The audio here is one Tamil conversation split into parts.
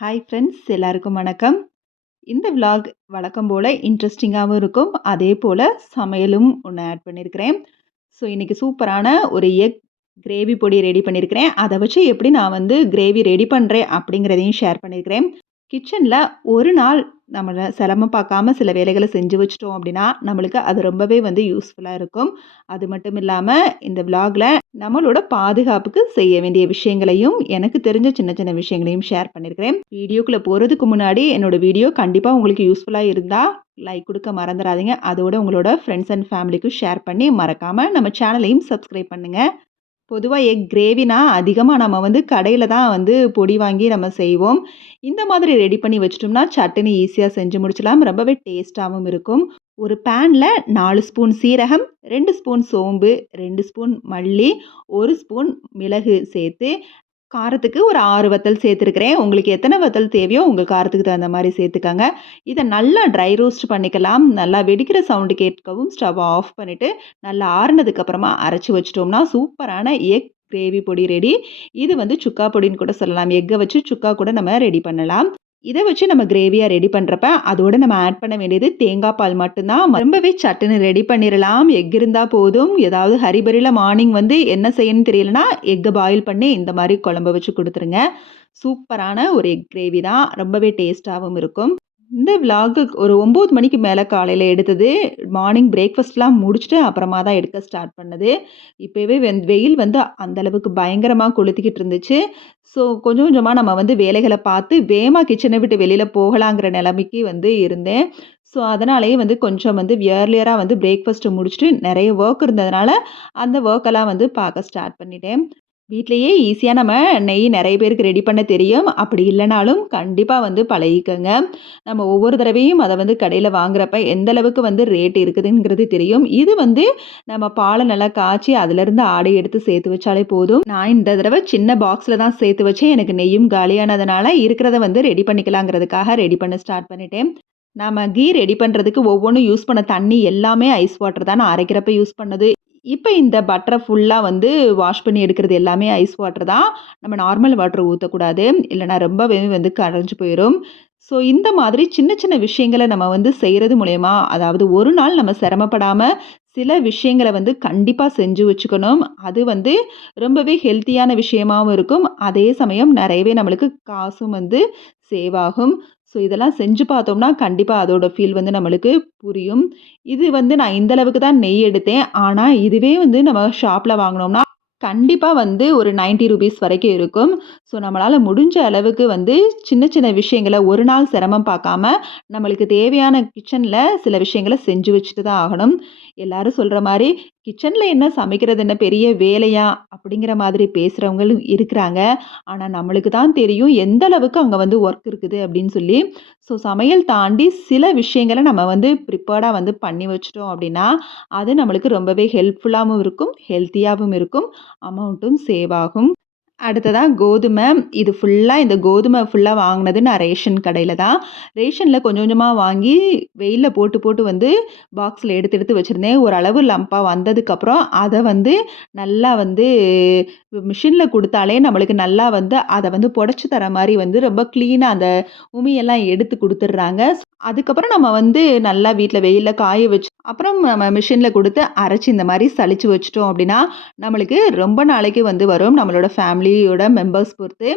ஹாய் ஃப்ரெண்ட்ஸ், எல்லாருக்கும் வணக்கம். இந்த விலாக் வழக்கம் போல இன்ட்ரெஸ்டிங்காகவும் இருக்கும். அதே போல் சமையலும் ஒன்று ஆட் பண்ணியிருக்கிறேன். ஸோ இன்றைக்கி சூப்பரான ஒரு எக் கிரேவி பொடி ரெடி பண்ணியிருக்கிறேன். அதை வச்சு எப்படி நான் கிரேவி ரெடி பண்ணுறேன் அப்படிங்கிறதையும் ஷேர் பண்ணியிருக்கிறேன். கிச்சனில் ஒரு நாள் நம்மளை சிரமம் பார்க்காம சில வேலைகளை செஞ்சு வச்சிட்டோம் அப்படின்னா நம்மளுக்கு அது ரொம்பவே யூஸ்ஃபுல்லாக இருக்கும். அது மட்டும் இல்லாமல் இந்த விலாகில் நம்மளோட பாதுகாப்புக்கு செய்ய வேண்டிய விஷயங்களையும் எனக்கு தெரிஞ்ச சின்ன சின்ன விஷயங்களையும் ஷேர் பண்ணியிருக்கிறேன். வீடியோக்குள்ளே போகிறதுக்கு முன்னாடி என்னோடய வீடியோ கண்டிப்பாக உங்களுக்கு யூஸ்ஃபுல்லாக இருந்தால் லைக் கொடுக்க மறந்துடாதீங்க. அதோட உங்களோட ஃப்ரெண்ட்ஸ் அண்ட் ஃபேமிலிக்கும் ஷேர் பண்ணி மறக்காமல் நம்ம சேனலையும் சப்ஸ்கிரைப் பண்ணுங்கள். பொதுவாக எக் கிரேவினா அதிகமாக நம்ம கடையில் தான் பொடி வாங்கி நம்ம செய்வோம். இந்த மாதிரி ரெடி பண்ணி வச்சிட்டோம்னா சட்டுன்னு ஈஸியாக செஞ்சு முடிச்சலாம். ரொம்பவே டேஸ்ட்டாகவும் இருக்கும். ஒரு பேனில் 4 ஸ்பூன் சீரகம், 2 ஸ்பூன் சோம்பு, 2 ஸ்பூன் மல்லி, 1 ஸ்பூன் மிளகு சேர்த்து காரத்துக்கு ஒரு 6 வத்தல் சேர்த்துருக்கிறேன். உங்களுக்கு எத்தனை வத்தல் தேவையோ உங்கள் காரத்துக்கு தகுந்த மாதிரி சேர்த்துக்கங்க. இதை நல்லா ட்ரை ரோஸ்ட் பண்ணிக்கலாம். நல்லா வெடிக்கிற சவுண்டு கேட்கவும் ஸ்டவ் ஆஃப் பண்ணிவிட்டு நல்லா ஆறுனதுக்கப்புறமா அரைச்சி வச்சிட்டோம்னா சூப்பரான எக் கிரேவி பொடி ரெடி. இது சுக்கா பொடின்னு கூட சொல்லலாம். எக்கை வச்சு சுக்கா கூட நம்ம ரெடி பண்ணலாம். இதை வச்சு நம்ம கிரேவியாக ரெடி பண்ணுறப்ப அதோட நம்ம ஆட் பண்ண வேண்டியது தேங்காய் பால் மட்டும்தான். ரொம்பவே சட்டுன்னு ரெடி பண்ணிடலாம். எக் இருந்தால் போதும். ஏதாவது ஹரிபரியில் மார்னிங் என்ன செய்யணும்னு தெரியலனா எக்கை பாயில் பண்ணி இந்த மாதிரி குழம்பு வச்சு கொடுத்துருங்க. சூப்பரான ஒரு எக் கிரேவி தான். ரொம்பவே டேஸ்ட்டாகவும் இருக்கும். இந்த விலாகு ஒரு 9 மணிக்கு மேலே காலையில் எடுத்தது. மார்னிங் பிரேக்ஃபாஸ்ட்லாம் முடிச்சுட்டு அப்புறமா தான் எடுக்க ஸ்டார்ட் பண்ணது. இப்போவே வெயில் அந்தளவுக்கு பயங்கரமாக கொளுத்திக்கிட்டு இருந்துச்சு. ஸோ கொஞ்சம் கொஞ்சமாக நம்ம வேலைகளை பார்த்து வேகமாக கிச்சனை விட்டு வெளியில் போகலாங்கிற நிலைமைக்கு இருந்தேன். ஸோ அதனாலேயே கொஞ்சம் இயர்லியராக பிரேக்ஃபாஸ்ட்டு முடிச்சுட்டு நிறைய ஒர்க் இருந்ததுனால அந்த ஒர்க்கெல்லாம் பார்க்க ஸ்டார்ட் பண்ணிட்டேன். வீட்லேயே ஈஸியாக நம்ம நெய் நிறைய பேருக்கு ரெடி பண்ண தெரியும். அப்படி இல்லைனாலும் கண்டிப்பாக பழகிக்கங்க. நம்ம ஒவ்வொரு தடவையும் அதை கடையில் வாங்குறப்ப எந்த அளவுக்கு ரேட் இருக்குதுங்கிறது தெரியும். இது நம்ம பாலை நல்லா காய்ச்சி அதிலிருந்து ஆடை எடுத்து சேர்த்து வச்சாலே போதும். நான் இந்த தடவை சின்ன பாக்ஸில் தான் சேர்த்து வச்சேன். எனக்கு நெய்யும் காலியானதுனால இருக்கிறத ரெடி பண்ணிக்கலாங்கிறதுக்காக ரெடி பண்ண ஸ்டார்ட் பண்ணிட்டேன். நம்ம கீ ரெடி பண்ணுறதுக்கு ஒவ்வொன்றும் யூஸ் பண்ண தண்ணி எல்லாமே ஐஸ் வாட்டர் தான். நான் அரைக்கிறப்ப யூஸ் பண்ணது. இப்போ இந்த பட்டரை ஃபுல்லாக வாஷ் பண்ணி எடுக்கிறது எல்லாமே ஐஸ் வாட்டர் தான். நம்ம நார்மல் வாட்டர் ஊற்றக்கூடாது. இல்லைனா ரொம்பவே கரைஞ்சு போயிடும். ஸோ இந்த மாதிரி சின்ன சின்ன விஷயங்களை நம்ம செய்கிறது மூலயமா, அதாவது ஒரு நாள் நம்ம சிரமப்படாமல் சில விஷயங்களை கண்டிப்பாக செஞ்சு வச்சுக்கணும். அது ரொம்பவே ஹெல்த்தியான விஷயமாகவும் இருக்கும். அதே சமயம் நிறையவே நம்மளுக்கு காசும் சேவ் ஆகும். ஸோ இதெல்லாம் செஞ்சு பார்த்தோம்னா கண்டிப்பாக அதோட ஃபீல் நம்மளுக்கு புரியும். இது நான் இந்த அளவுக்கு தான் நெய் எடுத்தேன். ஆனால் இதுவே நம்ம ஷாப்பில் வாங்கினோம்னா கண்டிப்பாக ஒரு 90 ரூபீஸ் வரைக்கும் இருக்கும். ஸோ நம்மளால் முடிஞ்ச அளவுக்கு சின்ன சின்ன விஷயங்களை ஒரு நாள் சிரமம் பார்க்காம நம்மளுக்கு தேவையான கிச்சனில் சில விஷயங்களை செஞ்சு வச்சுட்டு தான் ஆகணும். எல்லாரும் சொல்கிற மாதிரி கிச்சனில் என்ன சமைக்கிறது என்ன பெரிய வேலையா அப்படிங்கிற மாதிரி பேசுகிறவங்களும் இருக்கிறாங்க. ஆனால் நம்மளுக்கு தான் தெரியும் எந்த அளவுக்கு அங்கே ஒர்க் இருக்குது அப்படின்னு சொல்லி. ஸோ சமையல் தாண்டி சில விஷயங்களை நம்ம ப்ரிப்பேர்டாக பண்ணி வச்சிட்டோம் அப்படின்னா அது நம்மளுக்கு ரொம்பவே ஹெல்ப்ஃபுல்லாகவும் இருக்கும், ஹெல்த்தியாகவும் இருக்கும், அமௌண்ட்டும் சேவ் ஆகும். அடுத்ததாக கோதுமை. இந்த கோதுமை ஃபுல்லாக வாங்கினது நான் ரேஷன் கடையில் தான். ரேஷனில் கொஞ்சம் கொஞ்சமாக வாங்கி வெயிலில் போட்டு போட்டு பாக்ஸில் எடுத்து எடுத்து வச்சுருந்தேன். ஓரளவு லம்பாக வந்ததுக்கப்புறம் அதை நல்லா மிஷினில் கொடுத்தாலே நம்மளுக்கு நல்லா அதை புடச்சி தர மாதிரி ரொம்ப க்ளீனாக அந்த உமியெல்லாம் எடுத்து கொடுத்துட்றாங்க. அதுக்கப்புறம் நம்ம நல்லா வீட்டில் வெயிலில் காய வச்சு அப்புறம் நம்ம மிஷினில் கொடுத்து அரைச்சி இந்த மாதிரி சலிச்சு வச்சிட்டோம் அப்படின்னா நம்மளுக்கு ரொம்ப நாளைக்கு வரும். நம்மளோட ஃபேமிலியோட மெம்பர்ஸ் பொறுத்து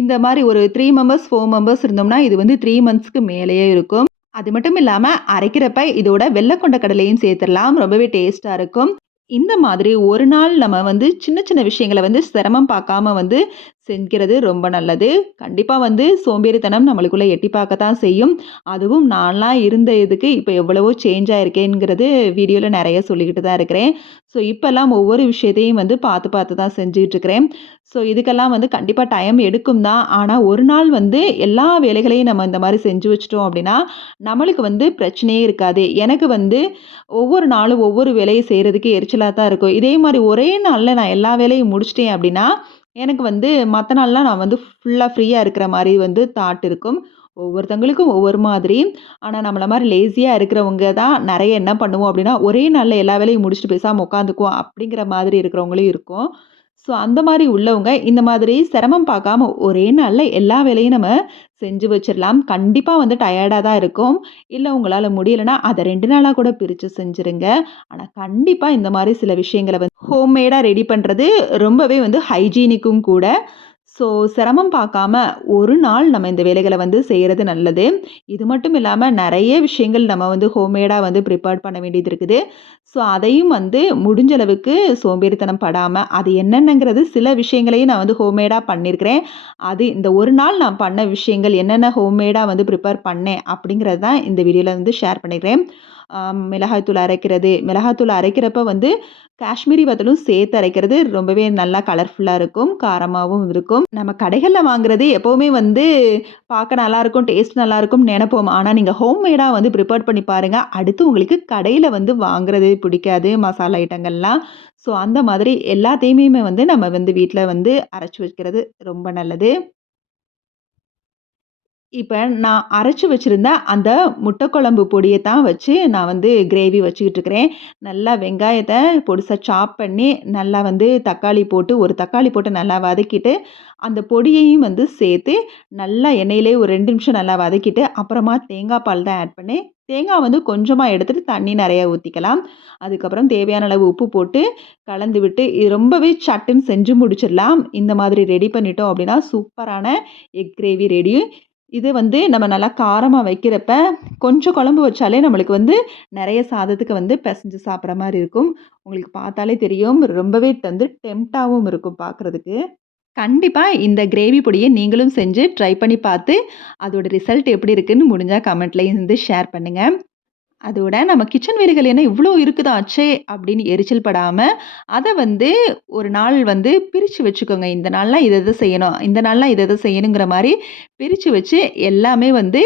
இந்த மாதிரி ஒரு 3 மெம்பர்ஸ் 4 மெம்பர்ஸ் இருந்தோம்னா இது 3 மந்த்ஸ்க்கு மேலேயே இருக்கும். அது மட்டும் இல்லாமல் அரைக்கிறப்ப இதோட வெள்ளை கொண்ட கடலையும் சேர்த்துடலாம். ரொம்பவே டேஸ்ட்டாக இருக்கும். இந்த மாதிரி ஒரு நாள் நம்ம சின்ன சின்ன விஷயங்களை சிரமம் பார்க்காம செஞ்சுக்கிறது ரொம்ப நல்லது. கண்டிப்பாக சோம்பேறித்தனம் நம்மளுக்குள்ளே எட்டி பார்க்க தான் செய்யும். அதுவும் நான்லாம் இருந்த இதுக்கு இப்போ எவ்வளவோ சேஞ்ச் ஆயிருக்கேங்கிறது வீடியோவில் நிறைய சொல்லிக்கிட்டு தான் இருக்கிறேன். ஸோ இப்போல்லாம் ஒவ்வொரு விஷயத்தையும் பார்த்து பார்த்து தான் செஞ்சுக்கிட்டு இருக்கிறேன். ஸோ இதுக்கெல்லாம் கண்டிப்பாக டைம் எடுக்கும் தான். ஆனால் ஒரு நாள் எல்லா வேலைகளையும் நம்ம இந்த மாதிரி செஞ்சு வச்சிட்டோம் அப்படின்னா நம்மளுக்கு பிரச்சனையே இருக்காது. எனக்கு ஒவ்வொரு நாளும் ஒவ்வொரு வேலையை செய்கிறதுக்கு எரிச்சலாக தான் இருக்கும். இதே மாதிரி ஒரே நாளில் நான் எல்லா வேலையும் முடிச்சிட்டேன் அப்படின்னா எனக்கு மற்ற நாள்லாம் நான் ஃபுல்லாக ஃப்ரீயாக இருக்கிற மாதிரி தாட் இருக்கும். ஒவ்வொருத்தவங்களுக்கும் ஒவ்வொரு மாதிரி. ஆனால் நம்மள மாதிரி லேசியாக இருக்கிறவங்க தான் நிறைய என்ன பண்ணுவோம் அப்படின்னா ஒரே நாளில் எல்லா வேலையும் முடிச்சுட்டு பேசாமல் உட்காந்துக்குவோம் அப்படிங்கிற மாதிரி இருக்கிறவங்களும் இருக்கும். ஸோ அந்த மாரி உள்ளவங்க இந்த மாதிரி சிரமம் பார்க்காம ஒரே நாள்ல எல்லா வேலையும் நம்ம செஞ்சு வச்சிரலாம். கண்டிப்பா வந்து டயர்டா தான் இருக்கும். இல்ல உங்களால முடியலன்னா, அத 2 நாளா கூட பிரிச்சு செஞ்சுருங்க. ஆனா கண்டிப்பா இந்த மாரி சில விஷயங்கள வந்து ஹோம்மேடா ரெடி பண்றது ரொம்பவே வந்து ஹைஜீனிக்கும் கூட. ஸோ சிரமம் பார்க்காம ஒரு நாள் நம்ம இந்த வேலைகள வந்து செய்றது நல்லது. இது மட்டும் இல்லாம நெறைய விஷயங்கள் நம்ம வந்து ஹோம்மேடா வந்து ப்ரிப்பேர் பண்ண வேண்டியது இருக்குது. ஸோ அதையும் வந்து முடிஞ்ச அளவுக்கு சோம்பேறித்தனம் படாம, அது என்னென்னங்கிறது சில விஷயங்களையும் நான் வந்து ஹோம்மேடா பண்ணியிருக்கிறேன். அது இந்த ஒரு நாள் நான் பண்ண விஷயங்கள் என்னென்ன ஹோம்மேடா வந்து ப்ரிப்பேர் பண்ணேன் அப்படிங்கிறது தான் இந்த வீடியோல வந்து ஷேர் பண்ணிக்கிறேன். மிளகாய் தூள் அரைக்கிறது. மிளகாய் தூள் அரைக்கிறப்ப வந்து காஷ்மீரி வத்தலும் சேர்த்து அரைக்கிறது ரொம்பவே நல்லா கலர்ஃபுல்லா இருக்கும். காரமாவும் இருக்கும். நம்ம கடைகள்ல வாங்குறது எப்பவுமே வந்து பார்க்க நல்லாருக்கும், டேஸ்ட் நல்லாருக்கும்னு நெனைப்போம். ஆனா நீங்க ஹோம்மேடா வந்து ப்ரிப்பேர் பண்ணி பாருங்க. அடுத்து உங்களுக்கு கடையில வந்து வாங்குறது பிடிக்காது, மசாலா ஐட்டங்கள்லாம். ஸோ அந்த மாதிரி எல்லாத்தையுமே வந்து நம்ம வந்து வீட்ல வந்து அரைச்சு வைக்கிறது ரொம்ப நல்லது. இப்ப நான் அரைச்சு வச்சிருந்த அந்த முட்டை குழம்பு பொடிய தான் வச்சு நான் வந்து கிரேவி வச்சுக்கிட்டு இருக்கிறேன். நல்லா வெங்காயத்த பொடிசா சாப் பண்ணி, நல்லா வந்து தக்காளி போட்டு, ஒரு தக்காளி போட்டு நல்லா வதக்கிட்டு, அந்த பொடியையும் வந்து சேர்த்து, நல்லா எண்ணெயிலேயே ஒரு 2 நிமிஷம் நல்லா வதக்கிட்டு, அப்புறமா தேங்காய் பால் தான் ஆட் பண்ணேன். தேங்காய் வந்து கொஞ்சமா எடுத்துட்டு தண்ணி நெறைய ஊத்திக்கலாம். அதுக்கப்புறம் தேவையான அளவு உப்பு போட்டு கலந்து விட்டு, இது ரொம்பவே சட்டுன்னு செஞ்சு முடிச்சிடலாம். இந்த மாதிரி ரெடி பண்ணிட்டோம் அப்படின்னா, சூப்பரான எக் கிரேவி ரெடி. இது வந்து நம்ம நல்லா காரமா வைக்கிறப்ப, கொஞ்சம் குழம்பு வச்சாலே நம்மளுக்கு வந்து நெறைய சாதத்துக்கு வந்து பெசஞ்சு சாப்பிடுற மாரி இருக்கும். உங்களுக்கு பார்த்தாலே தெரியும். ரொம்பவே வந்து டெம்ப்ட்டாவும் இருக்கும் பார்க்கறதுக்கு. கண்டிப்பா இந்த கிரேவி பொடிய நீங்களும் செஞ்சு ட்ரை பண்ணி பார்த்து, அதோட ரிசல்ட் எப்படி இருக்குன்னு முடிஞ்சா கமெண்ட்லயும் வந்து ஷேர் பண்ணுங்க. அதோட நம்ம கிச்சன் வேலைகள் என்ன இவ்ளோ இருக்குதாச்சே! அப்படின்னு எரிச்சல் படாம, அத வந்து ஒரு நாள் வந்து பிரிச்சு வச்சுக்கோங்க. இந்த நாள்னா இத இத செய்யணும். இந்த நாள்னா இத இத செய்யணுங்கிற மாரி பிரிச்சு வச்சு எல்லாமே வந்து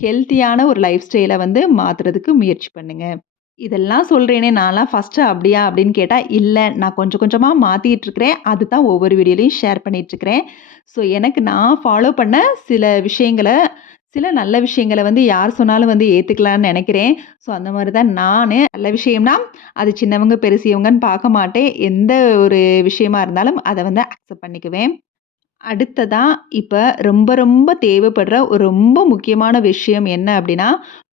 ஹெல்த்தியான ஒரு லைஃப் ஸ்டைல வந்து மாத்துறதுக்கு முயற்சி பண்ணுங்க. இதெல்லாம் சொல்றேனே நான்லாம் ஃபர்ஸ்ட்டு அப்படியா? அப்படின்னு கேட்டா, இல்ல நான் கொஞ்சம் கொஞ்சமா மாத்திட்டு இருக்கிறேன். அதுதான் ஒவ்வொரு வீடியோலயும் ஷேர் பண்ணிட்டுருக்கிறேன். ஸோ எனக்கு நான் ஃபாலோ பண்ண சில விஷயங்கள, சில நல்ல விஷயங்கள வந்து யார் சொன்னாலும் வந்து ஏத்துக்கலான்னு நெனைக்கிறேன். ஸோ அந்த மாரி தான் நானு. நல்ல விஷயம்னா, அது சின்னவங்க, பெருசியவங்கன்னு பார்க்க மாட்டேன். எந்த ஒரு விஷயமா இருந்தாலும் அத வந்து அக்செப்ட் பண்ணிக்குவேன். அடுத்ததா, இப்ப ரொம்ப ரொம்ப தேவைப்படுற ஒரு ரொம்ப முக்கியமான விஷயம் என்ன அப்டின்னா,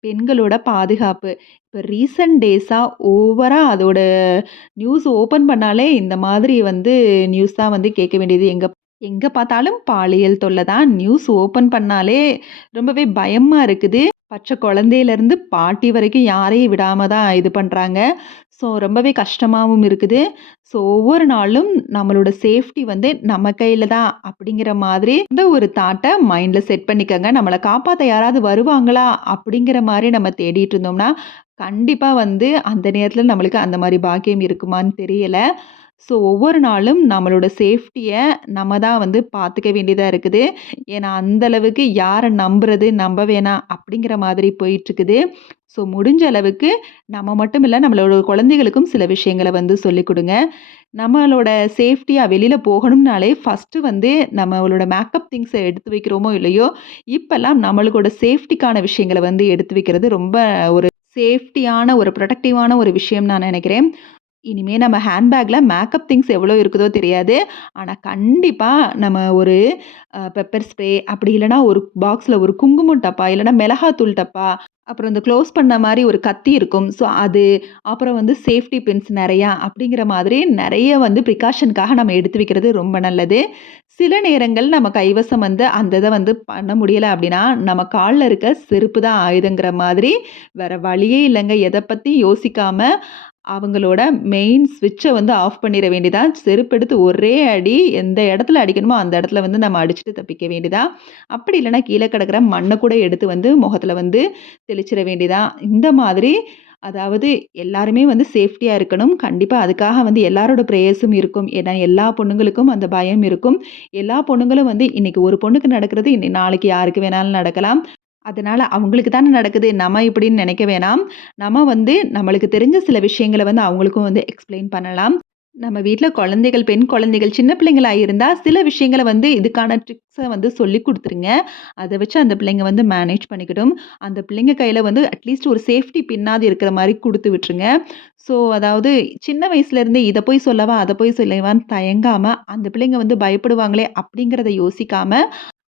பெண்களோட பாதுகாப்பு. இப்ப ரீசென்ட் டேஸா ஓவரா அதோட நியூஸ் ஓப்பன் பண்ணாலே இந்த மாதிரி வந்து நியூஸ் தான் வந்து கேட்க வேண்டியது. எங்க எங்க பார்த்தாலும் பாலியல் தொல்ல தான். நியூஸ் ஓப்பன் பண்ணாலே ரொம்பவே பயமா இருக்குது. பச்சை குழந்தையிலருந்து பாட்டி வரைக்கும் யாரையும் விடாம தான் இது பண்றாங்க. ஸோ ரொம்பவே கஷ்டமாவும் இருக்குது. ஸோ ஒவ்வொரு நாளும் நம்மளோட சேஃப்டி வந்து நம்ம கையில தான் அப்படிங்கிற மாதிரி இந்த ஒரு தாட்ட மைண்ட்ல செட் பண்ணிக்கங்க. நம்மள காப்பாத்த யாராவது வருவாங்களா? அப்படிங்கிற மாரி நம்ம தேடிட்டு இருந்தோம்னா, கண்டிப்பா வந்து அந்த நேரத்துல நம்மளுக்கு அந்த மாரி பாக்கியம் இருக்குமான்னு தெரியல. ஸோ ஒவ்வொரு நாளும் நம்மளோட சேஃப்டிய நம்ம தான் வந்து பார்த்துக்க வேண்டியதா இருக்குது. ஏன்னா, அந்த அளவுக்கு யார நம்புறது, நம்ப வேணாம் அப்படிங்கிற மாதிரி போயிட்டுருக்குது. ஸோ முடிஞ்ச அளவுக்கு நம்ம மட்டும் இல்ல, நம்மளோட குழந்தைகளுக்கும் சில விஷயங்கள வந்து சொல்லிக் குடுங்க. நம்மளோட சேஃப்டியா வெளியில போகணும்னாலே ஃபர்ஸ்ட்டு வந்து நம்மளோட மேக்கப் திங்ஸ எடுத்து வைக்கிறோமோ இல்லையோ, இப்பல்லாம் நம்மளுக்கோட சேஃப்டிக்கான விஷயங்கள வந்து எடுத்து வைக்கிறது ரொம்ப ஒரு சேஃப்டியான ஒரு புரொடக்டிவான ஒரு விஷயம் நான் நெனைக்கிறேன். இனிமே நம்ம ஹேண்ட்பேக்ல மேக்கப் திங்ஸ் எவ்வளோ இருக்குதோ தெரியாது. ஆனா, கண்டிப்பா நம்ம ஒரு பெப்பர் ஸ்ப்ரே அப்படி இல்லன்னா ஒரு பாக்ஸ்ல ஒரு குங்குமம் டப்பா, இல்லன்னா மிளகாத்தூள் டப்பா, அப்புறம் இந்த க்ளோஸ் பண்ண மாரி ஒரு கத்தி இருக்கும். ஸோ அது, அப்புறம் வந்து சேஃப்டி பின்ஸ் நெறையா அப்படிங்கிற மாதிரி நெறைய வந்து ப்ரிகாஷனுக்காக நம்ம எடுத்து வைக்கிறது ரொம்ப நல்லது. சில நேரங்கள் நம்ம கைவசம் வந்து அந்த இத வந்து பண்ண முடியல அப்படின்னா, நம்ம கால்ல இருக்க செருப்பு தான் ஆயுதங்கிற மாதிரி வேற வழியே இல்லங்க. எத பத்தி யோசிக்காம அவங்களோட மெயின் ஸ்விட்ச வந்து ஆஃப் பண்ணிற வேண்டியதான். செருப்பெடுத்து ஒரே அடி எந்த இடத்துல அடிக்கணுமோ, அந்த இடத்துல வந்து நம்ம அடிச்சுட்டு தப்பிக்க வேண்டியதான். அப்படி இல்லன்னா கீழ கிடக்கிற மண்ண கூட எடுத்து வந்து முகத்துல வந்து தெளிச்சிற வேண்டியதான். இந்த மாதிரி அதாவது எல்லாருமே வந்து சேஃப்டியா இருக்கணும். கண்டிப்பா அதுக்காக வந்து எல்லாரோட பிரேயர்ஸும் இருக்கும். ஏன்னா எல்லா பொண்ணுங்களுக்கும் அந்த பயம் இருக்கும். எல்லா பொண்ணுங்களும் வந்து இன்னைக்கு ஒரு பொண்ணுக்கு நடக்கிறது, நாளைக்கு யாருக்கு வேணாலும் நடக்கலாம். அதனால அவங்களுக்கு தானே நடக்குது. நம்ம இப்படின்னு நினைக்க வேணாம். நம்ம வந்து நம்மளுக்கு தெரிஞ்ச சில விஷயங்கள வந்து அவங்களுக்கும் வந்து எக்ஸ்ப்ளைன் பண்ணலாம். நம்ம வீட்ல குழந்தைகள், பெண் குழந்தைகள், சின்ன பிள்ளைங்களா இருந்தா, சில விஷயங்கள வந்து இதுக்கான ட்ரிக்ஸ வந்து சொல்லிக் குடுத்துருங்க. அத வச்சு அந்த பிள்ளைங்க வந்து மேனேஜ் பண்ணிக்கிடும். அந்த பிள்ளைங்க கையில வந்து அட்லீஸ்ட் ஒரு சேஃப்டி பின்னாவது இருக்கிற மாரி குடுத்து விட்டுருங்க. ஸோ, அதாவது சின்ன வயசுலேருந்தே இத போய் சொல்லவா, அத போய் சொல்லவான்னு தயங்காம, அந்த பிள்ளைங்க வந்து பயப்படுவாங்களே அப்படிங்கிறத யோசிக்காம,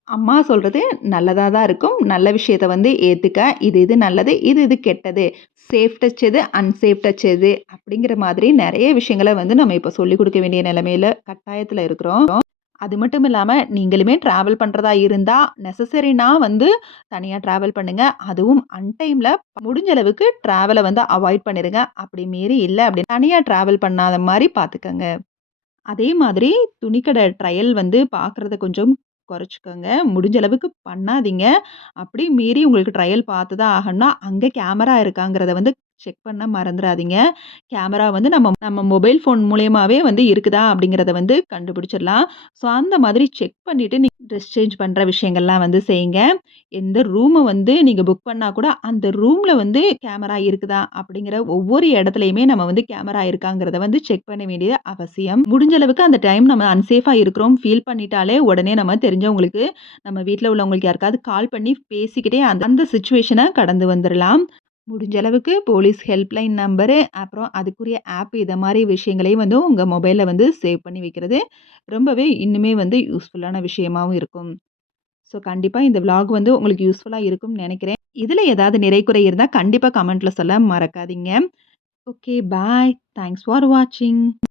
அம்மா சொல்றது நல்லதா தான் இருக்கும். நல்ல விஷயத்த வந்து ஏத்துக்க. இது நல்லது. இது கெட்டது. சேஃப் டச் எது, அன்சேஃப் டச் எது அப்படிங்கிற மாதிரி நெறைய விஷயங்கள வந்து நம்ம இப்ப சொல்லிக் குடுக்க வேண்டிய நிலைமையில கட்டாயத்துல இருக்கிறோம். அது மட்டும் இல்லாம நீங்களுமே டிராவல் பண்றதா இருந்தா, நெசசரினா வந்து தனியா டிராவல் பண்ணுங்க. அதுவும் அன்டைம்ல முடிஞ்ச அளவுக்கு டிராவல வந்து அவாய்ட் பண்ணிருங்க. அப்படி மீறி இல்ல அப்படின்னா தனியா டிராவல் பண்ணாத மாரி பாத்துக்கங்க. அதே மாதிரி துணிக்கடை ட்ரையல் வந்து பார்க்குறத கொஞ்சம் குறைச்சுக்கோங்க. முடிஞ்ச அளவுக்கு பண்ணாதீங்க. அப்படி மீறி உங்களுக்கு ட்ரையல் பார்த்து தான் ஆகணும்னா, அங்க கேமரா இருக்காங்கிறத வந்து செக் பண்ண மறந்துறாதீங்க. கேமரா வந்து நம்ம நம்ம மொபைல் ஃபோன் மூலியமாவே வந்து இருக்குதா அப்படிங்கிறத வந்து கண்டுபிடிச்சிடலாம். ஸோ அந்த மாதிரி செக் பண்ணிட்டு நீங்க ட்ரெஸ் சேஞ்ச் பண்ற விஷயங்கள்லாம் வந்து செய்யுங்க. எந்த ரூம வந்து நீங்க புக் பண்ணா கூட, அந்த ரூம்ல வந்து கேமரா இருக்குதா? அப்படிங்கிற ஒவ்வொரு இடத்துலயுமே நம்ம வந்து கேமரா இருக்காங்கிறத வந்து செக் பண்ண வேண்டியது அவசியம். முடிஞ்ச அளவுக்கு அந்த டைம் நம்ம அன்சேஃபா இருக்கிறோம் ஃபீல் பண்ணிட்டாலே, உடனே நம்ம தெரிஞ்சவங்களுக்கு, நம்ம வீட்ல உள்ளவங்களுக்கு யாருக்காவது கால் பண்ணி பேசிக்கிட்டே அந்த அந்த சிச்சுவேஷன கடந்து வந்துரலாம். முடிஞ்ச அளவுக்கு போலீஸ் ஹெல்ப்லைன் நம்பரு, அப்புறம் அதுக்குரிய ஆப் இத மாரி விஷயங்களையும் வந்து உங்க மொபைல்ல வந்து சேவ் பண்ணி வைக்கிறது, ரொம்பவே இன்னுமே வந்து யூஸ்ஃபுல்லான விஷயமாவும் இருக்கும். ஸோ கண்டிப்பா இந்த விளாக் வந்து உங்களுக்கு யூஸ்ஃபுல்லா இருக்கும்னு நெனைக்கிறேன். இதுல ஏதாவது நிறை, குறை இருந்தா கண்டிப்பா கமெண்ட்ல சொல்ல மறக்காதீங்க. Okay, bye. தேங்க்ஸ் ஃபார் வாட்சிங்.